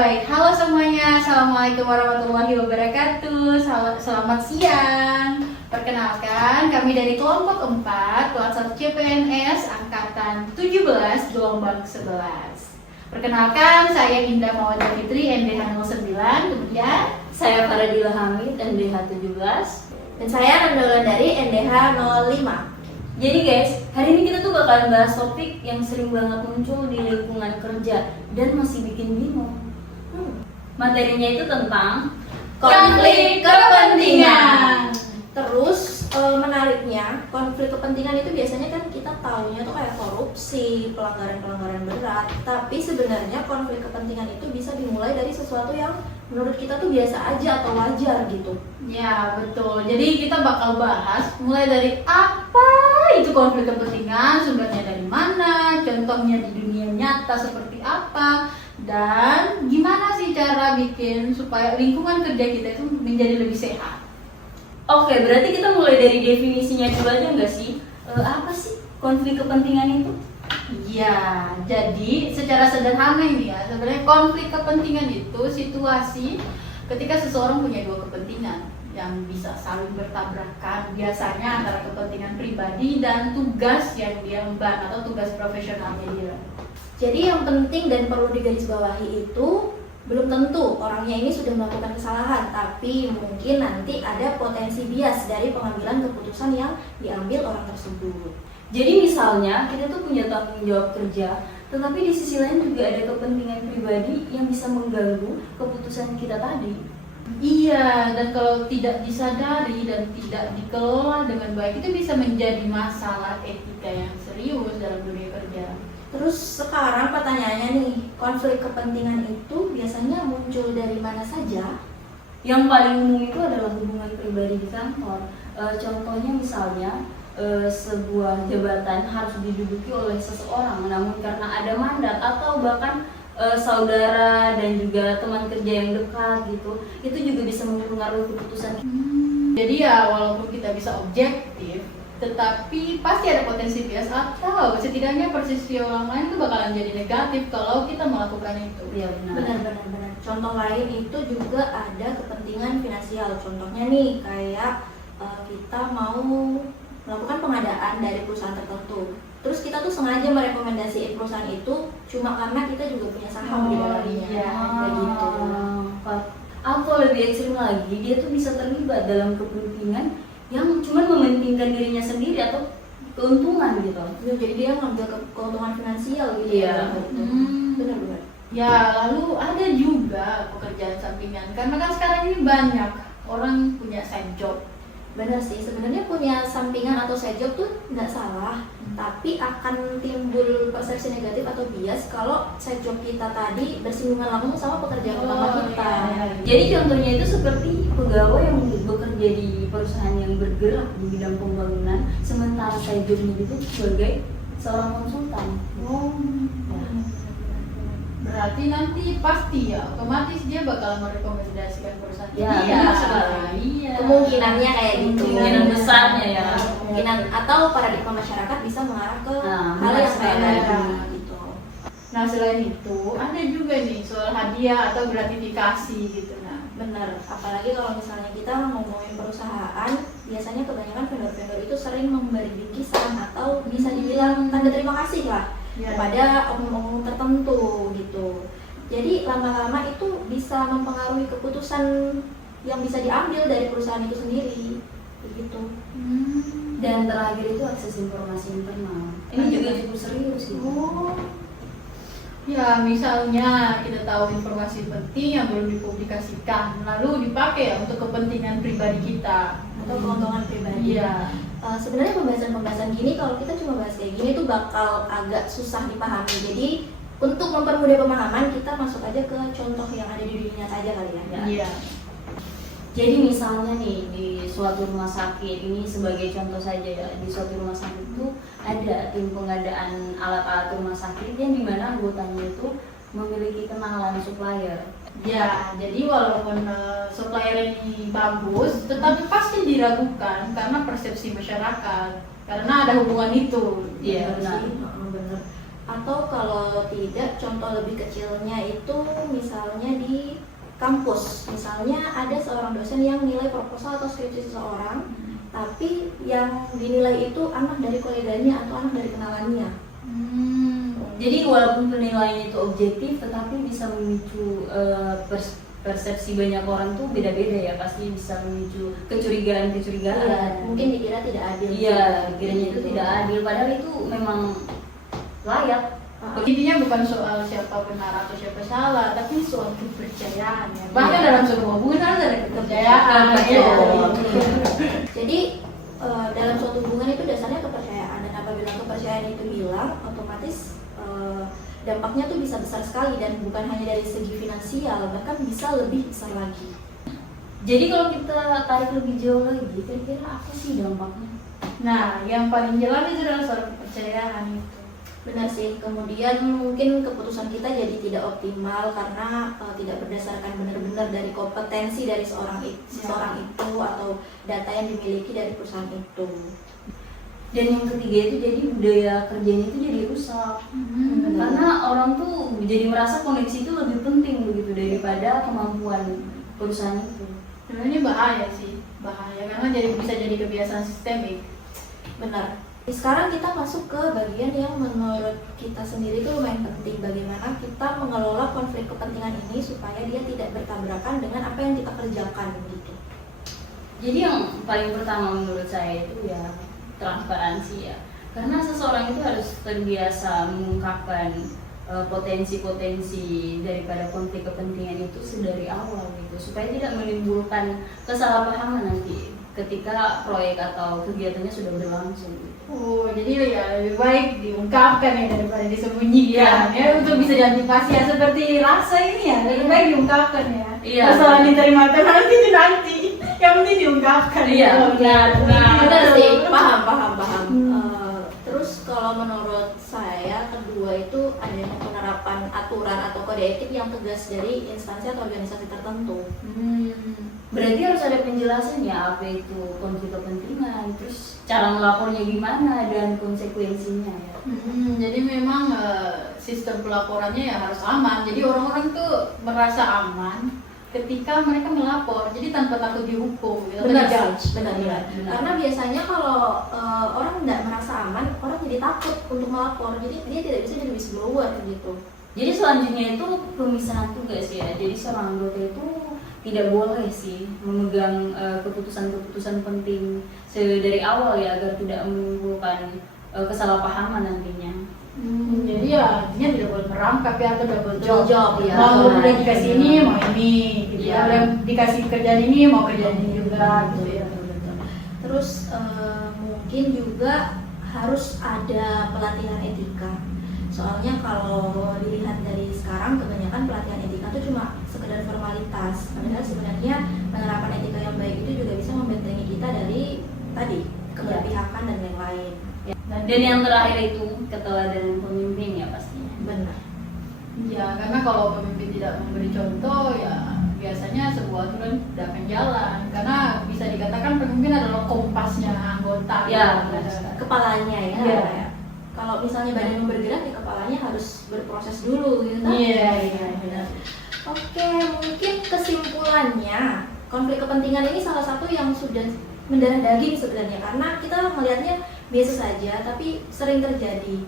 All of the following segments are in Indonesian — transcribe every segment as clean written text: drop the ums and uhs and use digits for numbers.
baik. Halo semuanya. Assalamualaikum warahmatullahi wabarakatuh. Selamat siang. Perkenalkan, kami dari kelompok 4, kelas 1 CPNS angkatan 17 gelombang 11. Perkenalkan, saya Indah Mawadah Fitri, NDH 09. Kemudian Saya Faradila Hamid, NDH 17. Dan saya Nanda dari NDH 05. Jadi guys, hari ini kita tuh bakalan bahas topik yang sering banget muncul di lingkungan kerja dan masih bikin bingung. Materinya itu tentang Konflik kepentingan. Terus menariknya, konflik kepentingan itu biasanya kan kita taunya tuh kayak korupsi, pelanggaran-pelanggaran berat. Tapi sebenarnya konflik kepentingan itu bisa dimulai dari sesuatu yang menurut kita tuh biasa aja atau wajar gitu. ya betul. Jadi kita bakal bahas mulai dari apa itu konflik kepentingan, sumbernya dari mana, contohnya di dunia nyata seperti apa, dan gimana sih cara bikin supaya lingkungan kerja kita itu menjadi lebih sehat. Oke, berarti kita mulai dari definisinya dulu aja nggak sih? Apa sih konflik kepentingan itu? Ya, jadi secara sederhana ini ya, sebenarnya konflik kepentingan itu situasi ketika seseorang punya dua kepentingan yang bisa saling bertabrakan, biasanya antara kepentingan pribadi dan tugas yang dia emban atau tugas profesionalnya dia. Jadi yang penting dan perlu digarisbawahi itu belum tentu orangnya ini sudah melakukan kesalahan, tapi mungkin nanti ada potensi bias dari pengambilan keputusan yang diambil orang tersebut. Jadi misalnya kita tuh punya tanggung jawab kerja, tetapi di sisi lain juga ada kepentingan pribadi yang bisa mengganggu keputusan kita tadi. Iya, dan kalau tidak disadari dan tidak dikelola dengan baik itu bisa menjadi masalah etika yang serius dalam dunia kerja. Terus sekarang pertanyaannya nih, konflik kepentingan itu biasanya muncul dari mana saja? Yang paling umum itu adalah hubungan pribadi di kantor. Contohnya misalnya sebuah jabatan harus diduduki oleh seseorang, namun karena ada mandat atau bahkan saudara dan juga teman kerja yang dekat gitu, itu juga bisa mempengaruhi keputusan. Jadi ya walaupun kita bisa objektif, tetapi pasti ada potensi bias atau setidaknya persepsi orang lain itu bakalan jadi negatif kalau kita melakukan itu. Iya benar. Benar. Contoh lain itu juga ada kepentingan finansial. Contohnya nih kayak kita mau melakukan pengadaan dari perusahaan tertentu. Terus kita tuh sengaja merekomendasikan perusahaan itu cuma karena kita juga punya saham di dalamnya. iya. Kayak gitu. Atau lebih ekstrim lagi, dia tuh bisa terlibat dalam kepentingan yang cuma mementingkan dirinya sendiri atau keuntungan gitu. Jadi dia ngambil keuntungan finansial gitu. Iya. Benar-benar. Ya lalu ada juga pekerjaan sampingan karena kan sekarang ini banyak orang punya side job. Benar sih, sebenarnya punya sampingan atau side job tuh nggak salah, tapi akan timbul persepsi negatif atau bias kalau side job kita tadi bersinggungan langsung sama pekerjaan utama kita. Iya. Jadi contohnya itu seperti pegawai yang bekerja di perusahaan yang bergerak di bidang pembangunan, sementara saya jobnya itu sebagai seorang konsultan. Oh, berarti nanti pasti ya otomatis dia bakal merekomendasikan perusahaan Ya, dia. benar. Iya. Kemungkinannya kayak gitu. Kemungkinan besarnya ya. Kemungkinan atau paradigma masyarakat bisa mengarah ke Nah, hal yang kayak benar. tadi gitu. Nah selain itu ada juga nih soal hadiah atau gratifikasi gitu. Nah Benar, apalagi kalau misalnya kita ngomongin perusahaan, biasanya kebanyakan vendor-vendor itu sering memberi bingkisan atau bisa dibilang tanda terima kasih lah ya, kepada oknum-oknum tertentu gitu. Jadi lama-lama itu bisa mempengaruhi keputusan yang bisa diambil dari perusahaan itu sendiri, begitu. Dan terakhir itu akses informasi internal. Ini juga cukup serius sih. Oh. Ya, misalnya kita tahu informasi penting yang belum dipublikasikan, lalu dipakai ya untuk kepentingan pribadi kita Atau keuntungan pribadi. Iya. Sebenarnya pembahasan-pembahasan gini kalau kita cuma bahas kayak gini tuh bakal agak susah dipahami. Jadi untuk mempermudah pemahaman kita masuk aja ke contoh yang ada di dunia nyata aja kali ya. Iya. Jadi misalnya nih di suatu rumah sakit, ini sebagai contoh saja ya, di suatu rumah sakit itu ada tim pengadaan alat-alat rumah sakit yang dimana anggotanya itu memiliki kenalan supplier. Ya, jadi walaupun supplier ini bagus, tetapi pasti diragukan karena persepsi masyarakat, karena ada hubungan itu. Iya, Benar benar. sih, benar. Atau kalau tidak, contoh lebih kecilnya itu misalnya di kampus. Misalnya ada seorang dosen yang nilai proposal atau skripsi seseorang, tapi yang dinilai itu anak dari koleganya atau anak dari kenalannya. Jadi walaupun penilaian itu objektif, tetapi bisa memicu persepsi banyak orang tuh beda-beda ya, pasti bisa memicu kecurigaan-kecurigaan. Iya, mungkin dikira tidak adil. Iya, kiranya itu tidak adil, padahal itu memang layak. Intinya bukan soal siapa benar atau siapa salah, tapi soal kepercayaan ya. Bahkan dalam sebuah hubungan harus ada kepercayaan. Betul. Jadi dalam suatu hubungan itu dasarnya kepercayaan, dan apabila kepercayaan itu hilang, otomatis dampaknya tuh bisa besar sekali, dan bukan hanya dari segi finansial, bahkan bisa lebih besar lagi. Jadi kalau kita tarik lebih jauh lagi, kira-kira apa sih dampaknya? Nah, yang paling jelas itu adalah soal kepercayaan itu. Benar sih, kemudian mungkin keputusan kita jadi tidak optimal karena tidak berdasarkan benar-benar dari kompetensi dari seseorang itu atau data yang dimiliki dari perusahaan itu. Dan yang ketiga itu jadi budaya kerjanya itu jadi rusak. Karena orang tuh jadi merasa koneksi itu lebih penting begitu daripada kemampuan perusahaan itu. Sebenarnya bahaya sih, bahaya karena bisa jadi kebiasaan sistemik. Benar. Sekarang kita masuk ke bagian yang menurut kita sendiri itu lumayan penting, bagaimana kita mengelola konflik kepentingan ini supaya dia tidak bertabrakan dengan apa yang kita kerjakan gitu. Jadi yang paling pertama menurut saya itu ya transparansi ya. Karena seseorang itu harus terbiasa mengungkapkan potensi-potensi daripada konflik kepentingan itu sedari awal gitu, supaya tidak menimbulkan kesalahpahaman nanti ketika proyek atau kegiatannya sudah berlangsung. Oh, jadi ya lebih baik diungkapkan ya daripada disembunyikan ya, untuk bisa diantisipasi ya, seperti rasa ini ya, lebih baik diungkapkan ya. Iya. Masalah diterima atau nanti itu nanti, yang penting diungkapkan. Iya, benar. Benar sih, paham. Terus kalau menurut saya kedua itu adanya penerapan aturan atau kode etik yang tegas dari instansi atau organisasi tertentu. Berarti harus ada penjelasan ya apa itu konflik kepentingan, terus cara melapornya gimana dan konsekuensinya ya. Jadi memang sistem pelaporannya ya harus aman. Jadi orang-orang tuh merasa aman ketika mereka melapor, jadi tanpa takut dihukum gitu. Benar. Benar. Karena biasanya kalau orang tidak merasa aman, orang jadi takut untuk melapor, jadi dia tidak bisa jadi whistleblower gitu. Jadi selanjutnya itu pemisahan tugas ya. Jadi seorang anggota itu tidak boleh sih memegang keputusan-keputusan penting dari awal ya, agar tidak menimbulkan kesalahpahaman nantinya. Jadi ya artinya tidak boleh merangkap ya, atau double Job, ya. Mau udah dikasih ini, mau ini, gitu Iya. ya. Udah dikasih kerjaan ini, mau kerjaan ini juga, gitu ya. Terus mungkin juga harus ada pelatihan etika. Soalnya kalau dilihat dari sekarang, kebanyakan pelatihan etika itu cuma sekedar formalitas. Padahal sebenarnya penerapan etika yang baik itu juga bisa membentengi kita dari tadi keberpihakan dan lain-lain. Dan yang terakhir itu keteladanan pemimpin ya pastinya. Benar. Ya, karena kalau pemimpin tidak memberi contoh, ya biasanya sebuah aturan tidak akan jalan. Karena bisa dikatakan pemimpin adalah kompasnya anggota. Ya, Kepalanya ya. Iya. Kalau misalnya badan yang bergerak, ya kepalanya harus berproses dulu gitu kan? Iya, benar. Oke, mungkin kesimpulannya konflik kepentingan ini salah satu yang sudah mendarah daging sebenarnya, karena kita melihatnya biasa saja tapi sering terjadi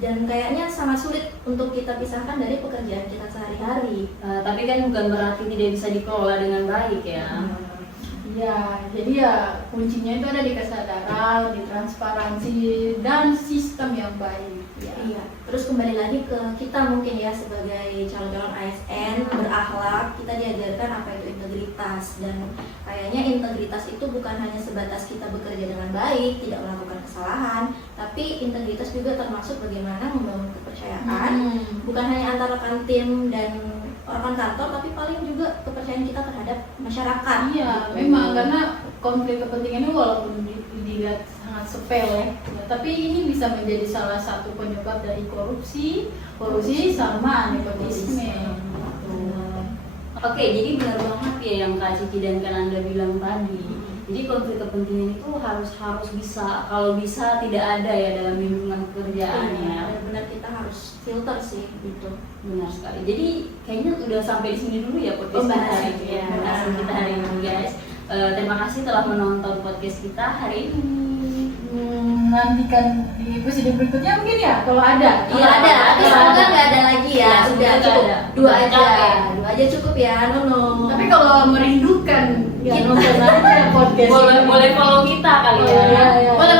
dan kayaknya sangat sulit untuk kita pisahkan dari pekerjaan kita sehari-hari. Tapi kan bukan berarti tidak bisa dikelola dengan baik ya. Ya, jadi ya kuncinya itu ada di kesadaran, di transparansi, dan sistem yang baik. Ya. Iya. Terus kembali lagi ke kita mungkin ya sebagai calon-calon ASN berakhlak, kita diajarkan apa itu integritas, dan kayaknya integritas itu bukan hanya sebatas kita bekerja dengan baik, tidak melakukan kesalahan, tapi integritas juga termasuk bagaimana membangun kepercayaan, bukan hanya antara rekan tim dan rekan kantor, tapi paling juga kepercayaan kita terhadap masyarakat. Iya, memang karena konflik kepentingan ini walaupun dilihat sangat sepele, ya, tapi ini bisa menjadi salah satu penyebab dari korupsi sama nepotisme. Oke, jadi benar banget ya yang Kak Cici dan Kak Nanda bilang tadi. Jadi konflik kepentingan itu harus bisa, kalau bisa tidak ada ya dalam lingkungan pekerjaannya. Benar-benar kita harus filter sih gitu. Benar sekali. Jadi kayaknya udah sampai di sini dulu ya podcast kita Pembahasan hari ini. ya. Pembahasan kita hari ini guys. Terima kasih telah menonton podcast kita hari ini. Nantikan di episode berikutnya mungkin ya kalau ada. Iya ada, tapi semoga nggak ada lagi ya. Ya, Udah semoga nggak cukup ada. dua Udah aja, capek. dua aja cukup ya, Nono. Tapi kalau merindukan ya nonton aja podcast Boleh ini. boleh follow kita kali ya. Iya, iya. Boleh